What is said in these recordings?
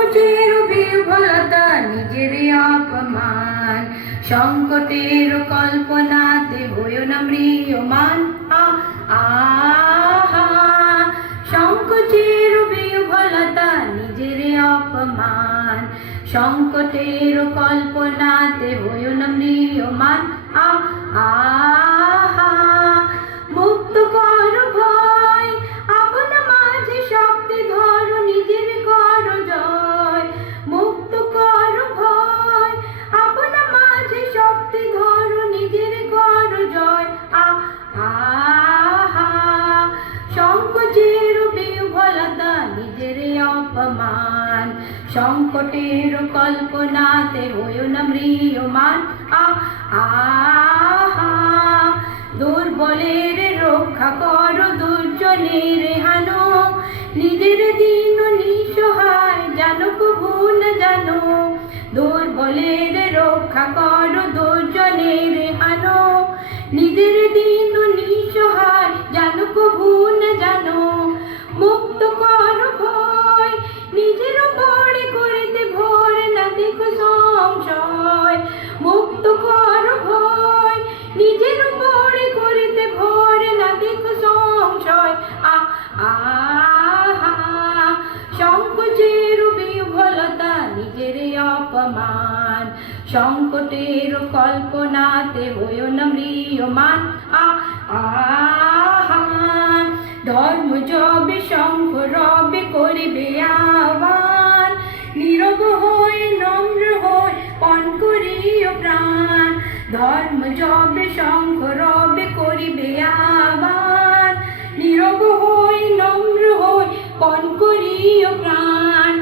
সংকোচের বিহ্বলতা নিজের অপমান, সংকটের কল্পনাতে হইও না ম্রিয়মান। আহা সংকোচের বিহ্বলতা নিজের অপমান, সংকটের কল্পনাতে হইও না ম্রিয়মান। আহা মুক্ত কর ভয়, আপন মাঝে শক্তি ধরো, নিজের কর জয়। মুক্ত কর ভয়, আপন মাঝে শক্তি ধরো, নিজের কর জয়। আহা সংকোচের বিহ্বলতা নিজের অপমান, সংকটের কল্পনাতে হইও না ম্রিয়মান। আহা দুর্বলের রক্ষা করো, দুর্জনের হানো, নিজের দিন নিঃসহায় জানো কভু না জানো। দুর্বলের রক্ষা করো, দুর্জনের হানো, নিজের দিন নিঃসহায় জানো কভু না জানো। মুক্ত করো ভয়, নিজের উপরে করিতে ভর না দেখো সংশয়। মুক্ত করো ভয়, নিজের উপরে করিতে ভর না দেখো সংশয়। আহা সংকোচের বিহ্বলতা নিজের অপমান, সংকটের কল্পনাতে হইও না ম্রিয়মান। আহা ধর্ম যবে শঙ্খ রবে করিবে আহ্বান, নীরব হয়ে নম্র হয়ে পণ করিও প্রাণ। ধর্ম যবে শঙ্খ রবে করিবে আহ্বান, নীরব হয়ে নম্র হয়ে পণ করিও প্রাণ।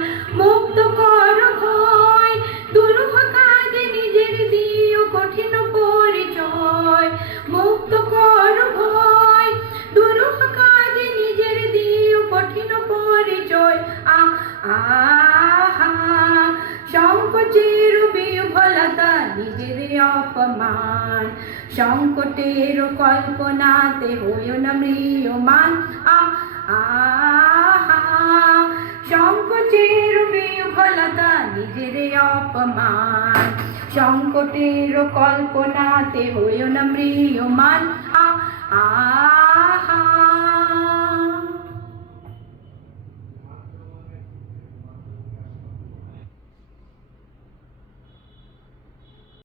মুক্ত কর ভয়, দুরূহ কাজে নিজের দিও কঠিন পরিচয়। মুক্ত কর ভয়, দুরূহ কাজে নিজের দিও কঠিন পরিচয়। আহা সংকোচের বিহ্বলতা নিজের অপমান, সংকটের কল্পনাতে হইও না ম্রিয়মান। আহা সংকোচের বিহ্বলতা নিজের অপমান, সংকটের কল্পনাতে হইও না ম্রিয়মান। আহা